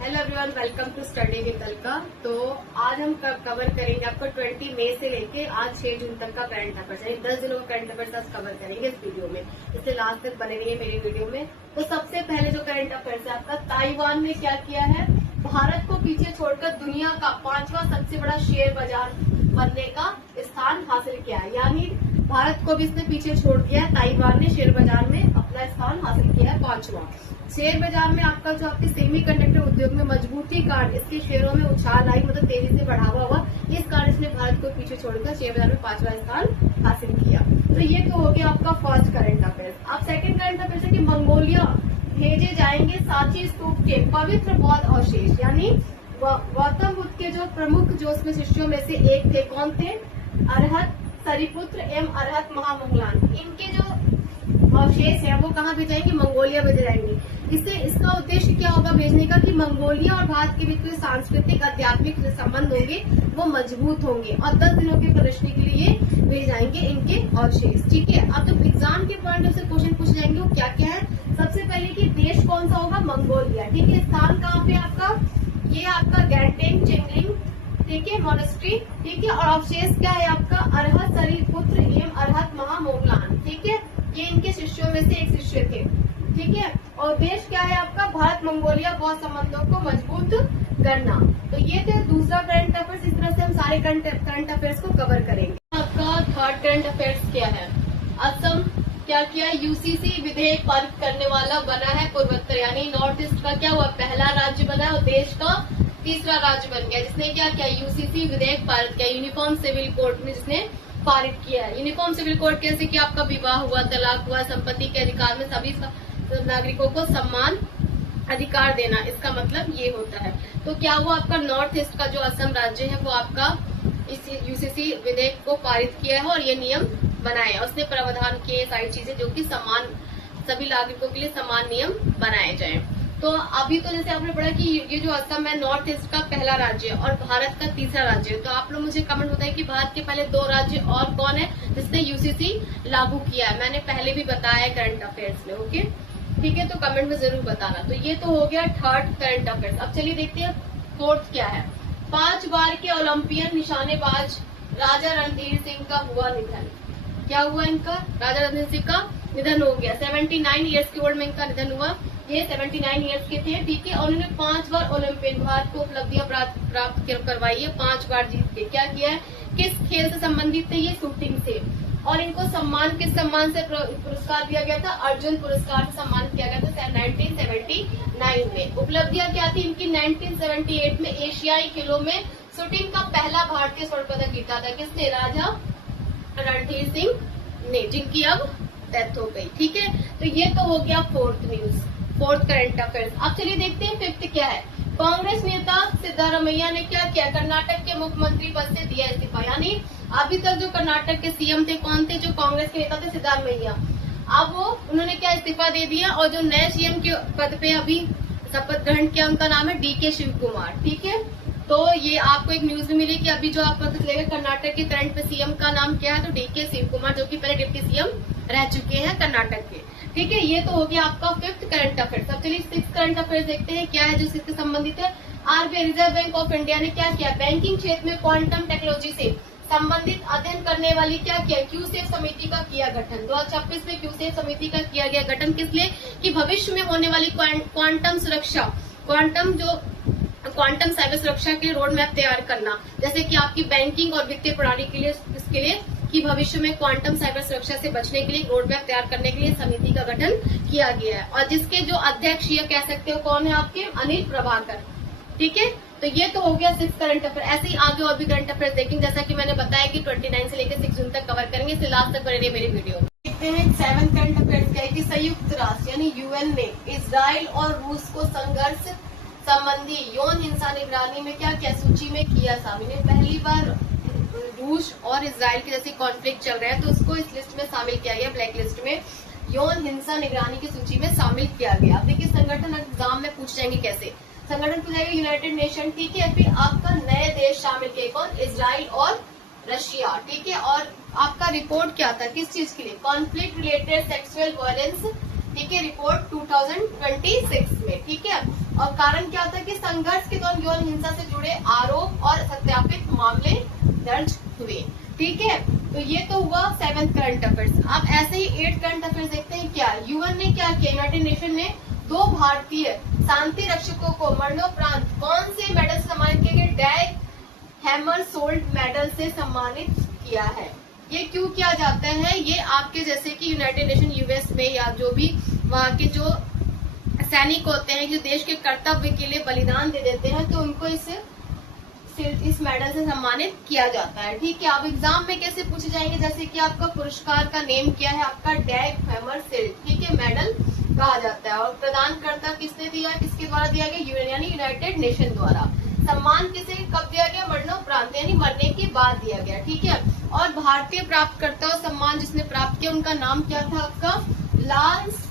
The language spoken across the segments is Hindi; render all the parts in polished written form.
Hello everyone, welcome to study with Alka. तो आज हम कवर करेंगे आपको 20 मई से लेके आज 6 जून तक का करंट अफेयर्स, यानी 10 दिनों का करंट अफेयर्स आज कवर करेंगे इस वीडियो में, इसलिए लास्ट तक बने रहिए मेरी वीडियो में। तो सबसे पहले जो करंट अफेयर्स है आपका, ताइवान ने क्या किया है, भारत को पीछे छोड़कर दुनिया का 5वां सबसे बड़ा शेयर बाजार बनने का स्थान हासिल किया है। यानी भारत को भी इसने पीछे छोड़ दिया है। ताइवान ने शेयर बाजार में अपना स्थान हासिल किया है 5वां। शेयर बाजार में आपका जो आपके सेमीकंडक्टर उद्योग में मजबूती कारण इसके शेयरों में उछाल आई, मतलब तेजी से बढ़ावा हुआ। इस कारण इसने भारत को पीछे छोड़कर शेयर बाजार में 5वां स्थान हासिल किया। तो ये तो हो गया आपका फर्स्ट करंट अफेयर्स। अब सेकंड करंट अफेयर्स है कि मंगोलिया भेजे जाएंगे सांची स्तूप के पवित्र बौद्ध अवशेष। यानी गौतम बुद्ध के जो प्रमुख जो उसमें शिष्यों में से एक थे, कौन थे, अरहत सरिपुत्र एवं अरहत महामोगलान। इनके जो अवशेष है वो कहाँ भेजाएंगे, मंगोलिया भेजे जाएंगे। इसका उद्देश्य क्या होगा भेजने का, कि मंगोलिया और भारत के बीच जो सांस्कृतिक आध्यात्मिक संबंध होंगे वो मजबूत होंगे, और 10 दिनों की प्रदर्शनी के लिए भेज जाएंगे इनके अवशेष। ठीक है, अब जब एग्जाम के पॉइंट ऑफ से क्वेश्चन पूछे जाएंगे वो क्या क्या है। सबसे पहले कि देश कौन सा होगा, मंगोलिया। ठीक है, स्थान कहाँ पे आपका, ये आपका गैंटेंग चेंगलिंग, ठीक है, मोनेस्ट्री। ठीक है, और अवशेष क्या है आपका, अरहत सरिपुत्र एवं अरहत महामोगलान। ठीक है, ये इनके शिष्यों में से एक शिष्य थे। ठीक है, और देश क्या है आपका, भारत मंगोलिया बौद्ध संबंधों को मजबूत करना। तो ये थे दूसरा करंट अफेयर्स। इस तरह से हम सारे करंट अफेयर्स को कवर करेंगे। आपका थर्ड करंट अफेयर्स क्या है, असम क्या किया, यूसीसी विधेयक पारित करने वाला बना है पूर्वोत्तर, यानी नॉर्थ ईस्ट का क्या हुआ, पहला राज्य बना है और देश का तीसरा राज्य बन गया, जिसने क्या किया, यूसीसी विधेयक पारित किया, यूनिफॉर्म सिविल कोड में जिसने पारित किया है। यूनिफॉर्म सिविल कोड कैसे कि आपका विवाह हुआ, तलाक हुआ, संपत्ति के अधिकार में सभी नागरिकों को समान अधिकार देना, इसका मतलब ये होता है। तो क्या हुआ, आपका नॉर्थ ईस्ट का जो असम राज्य है वो आपका इस यूसीसी विधेयक को पारित किया है और ये नियम बनाए, उसने प्रावधान किए सारी चीजें जो कि समान सभी नागरिकों के लिए समान नियम बनाए जाए। तो अभी तो जैसे आपने पढ़ा कि ये जो असम है नॉर्थ ईस्ट का पहला राज्य है और भारत का तीसरा राज्य है। तो आप लोग मुझे कमेंट बताएं कि भारत के पहले 2 राज्य और कौन है जिसने यूसीसी लागू किया है। मैंने पहले भी बताया है करंट अफेयर्स में। ओके, ठीक है, तो कमेंट में जरूर बताना। तो ये तो हो गया थर्ड करंट अफेयर्स। अब चलिए देखते हैं फोर्थ क्या है। 5 बार के ओलंपियन निशानेबाज राजा रणधीर सिंह का हुआ निधन। क्या हुआ इनका, राजा रणधीर सिंह का निधन हो गया। 79 ईयर्स की उम्र में इनका निधन हुआ। ये 79 ईयर्स के थे। ठीक है, और उन्होंने 5 बार ओलंपियन भारत को उपलब्धियां प्राप्त करवाई है, 5 बार जीत के। क्या किया है, किस खेल से संबंधित थे, ये शूटिंग से। और इनको सम्मान किस सम्मान से पुरस्कार दिया गया था, अर्जुन पुरस्कार से सम्मानित किया गया था 1979 में। उपलब्धियां क्या थी इनकी, 1978 में एशियाई खेलों में शूटिंग का पहला भारतीय स्वर्ण पदक जीता था, किसने, राजा रणधीर सिंह ने, जिनकी अब डेथ हो गई। ठीक है, तो ये तो हो गया fourth news, fourth current affairs. अब चलिए देखते हैं फिफ्थ क्या है। कांग्रेस नेता सिद्धारमैया ने क्या किया, कर्नाटक के मुख्यमंत्री पद से दिया इस्तीफा। यानी अभी तक जो कर्नाटक के सीएम थे कौन थे, जो कांग्रेस के नेता थे सिद्धारमैया, अब वो उन्होंने क्या इस्तीफा दे दिया, और जो नए सीएम के पद पे अभी शपथ ग्रहण किया उनका नाम है डीके शिव कुमार। ठीक है, तो ये आपको एक न्यूज भी मिली कि अभी जो आपको पता चलेगा कर्नाटक के करंट पे सीएम का नाम क्या है, तो डीके शिव कुमार, जो कि पहले डिप्टी सीएम रह चुके हैं कर्नाटक के। ठीक है, ये तो हो गया आपका फिफ्थ करंट अफेयर्स। अब चलिए सिक्स करंट अफेयर्स देखते हैं क्या है जो इससे संबंधित है। RBI reserve bank of India ने क्या किया, बैंकिंग क्षेत्र में क्वांटम टेक्नोलॉजी से संबंधित अध्ययन करने वाली क्या किया, क्यूसेफ समिति का किया गठन। 2026 में क्यूसेफ समिति का किया गया गठन, किस लिए, कि भविष्य में होने वाली क्वांटम सुरक्षा, क्वांटम साइबर सुरक्षा के लिए रोड मैप तैयार करना, जैसे कि आपकी बैंकिंग और वित्तीय प्रणाली के लिए, इसके लिए कि भविष्य में क्वांटम साइबर सुरक्षा से बचने के लिए रोड मैप तैयार करने के लिए समिति का गठन किया गया है। और जिसके जो अध्यक्ष ये कह सकते हो कौन है आपके, अनिल प्रभाकर। ठीक है, तो ये तो हो गया 6 करंट अफेयर। ऐसे ही आगे और भी करंट अफेयर देखेंगे, जैसा कि मैंने बताया कि 29 से लेकर 6 जून तक कवर करेंगे, इसलिए लास्ट तक बने रहिए मेरी वीडियो। देखते हैं 7 करंट अफेयर क्या है कि संयुक्त राष्ट्र यानी यूएन ने इजराइल और रूस को संघर्ष संबंधी यौन हिंसा निगरानी में क्या किया, सूची में किया शामिल। पहली बार रूस और इजराइल के जैसे कॉन्फ्लिक्ट चल रहा है तो उसको इस लिस्ट में शामिल किया गया, ब्लैक लिस्ट में, यौन हिंसा निगरानी की सूची में शामिल किया गया। अब देखिए संगठन एग्जाम में पूछ जाएंगे कैसे, संगठन पूछ जाएगा यूनाइटेड नेशन। ठीक है, फिर आपका नए देश शामिल किए कौन, इजराइल और रशिया। ठीक है, और आपका रिपोर्ट क्या था, किस चीज के लिए, कॉन्फ्लिक्ट रिलेटेड सेक्सुअल वायलेंस। ठीक है, रिपोर्ट 2026 में। ठीक है, और कारण क्या था कि संघर्ष के दौरान यौन हिंसा से जुड़े आरोप और सत्यापित मामले दर्ज हुए। ठीक है, तो ये तो हुआ 7th करंट अफेयर्स। अब ऐसे ही 8th करंट अफेयर्स देखते हैं। क्या यूएन ने क्या किया, यूनाइटेड नेशन ने 2 भारतीय शांति रक्षकों को मरणोपरांत कौन से मेडल से सम्मानित किया गया? डैग हैमरशोल्ड मेडल से सम्मानित किया है। ये क्यों किया जाता है? ये आपके जैसे कि यूनाइटेड नेशन यूएस में या जो भी वहाँ के जो सैनिक होते हैं जो देश के कर्तव्य के लिए बलिदान दे देते हैं, तो उनको इस मेडल से सम्मानित किया जाता है। ठीक है, आप एग्जाम में कैसे पूछे जाएंगे, जैसे कि आपका पुरस्कार का नेम क्या है, आपका डैग हैमरशोल्ड, ठीक है, मेडल कहा जाता है। और प्रदानकर्ता किसने दिया, किसके द्वारा दिया गया, यानी यूनाइटेड नेशन द्वारा। सम्मान किसे कब दिया गया, मरणोपरांत यानी मरने के बाद दिया गया। ठीक है, और भारतीय प्राप्तकर्ता सम्मान जिसने प्राप्त किया उनका नाम क्या था, आपका लांस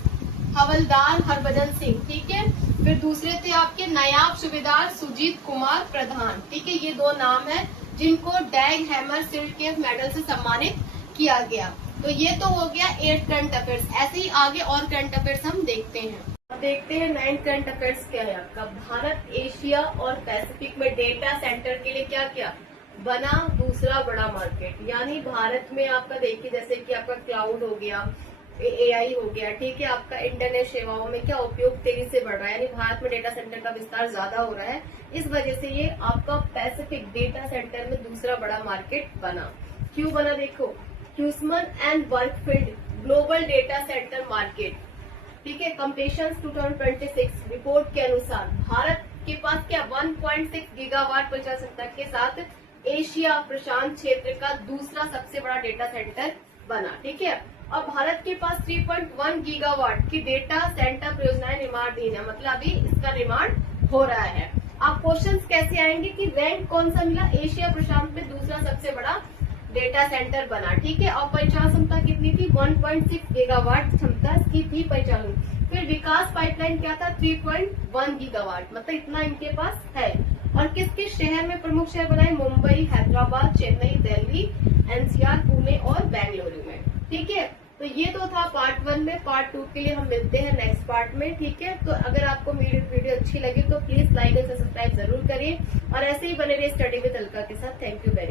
हवलदार हरभजन सिंह। ठीक है, फिर दूसरे थे आपके नायब सूबेदार सुजीत कुमार प्रधान। ठीक है, ये 2 नाम है जिनको डैग हैमरशोल्ड के मेडल से सम्मानित किया गया। तो ये तो हो गया 8 करंट अफेयर्स। ऐसे ही आगे और करंट अफेयर्स हम देखते हैं। देखते हैं 9 करंट अफेयर्स क्या है आपका। भारत एशिया और पैसिफिक में डेटा सेंटर के लिए क्या किया, बना दूसरा बड़ा मार्केट। यानी भारत में आपका देखिए जैसे कि आपका क्लाउड हो गया, एआई हो गया, ठीक है, आपका इंटरनेट सेवाओं में क्या उपयोग तेजी से बढ़ रहा है, यानी भारत में डेटा सेंटर का विस्तार ज्यादा हो रहा है। इस वजह से ये आपका पैसिफिक डेटा सेंटर में दूसरा बड़ा मार्केट बना। क्यों बना, देखो, Cushman and Wakefield global data centre market. ठीक है, कंप्लीशन 2026 रिपोर्ट के अनुसार भारत के पास क्या 1.6 गीगावाट प्रचार क्षमता के साथ एशिया प्रशांत क्षेत्र का दूसरा सबसे बड़ा डेटा सेंटर बना। ठीक है, और भारत के पास 3.1 गीगावाट की डेटा सेंटर परियोजनाएं निर्माणाधीन है, मतलब अभी इसका निर्माण हो रहा है। आप क्वेश्चंस कैसे आएंगे कि रैंक कौन सा मिला, एशिया प्रशांत में दूसरा सबसे बड़ा डेटा सेंटर बना। ठीक है, और परिचालन क्षमता कितनी थी, 1.6 गीगावाट क्षमता की थी परिचालन। फिर विकास पाइपलाइन क्या था, 3.1 गीगावाट, मतलब इतना इनके पास है। और किस किस शहर में प्रमुख शहर बनाए, मुंबई, हैदराबाद, चेन्नई, दिल्ली, एनसीआर, पुणे और बेंगलुरु में। ठीक है, तो ये तो था पार्ट 1 में। पार्ट 2 के लिए हम मिलते हैं नेक्स्ट पार्ट में। ठीक है, तो अगर आपको मेरी वीडियो अच्छी लगी तो प्लीज लाइक और सब्सक्राइब जरूर करिए और ऐसे ही बने रहिए स्टडी विद अलका के साथ। Thank you very much.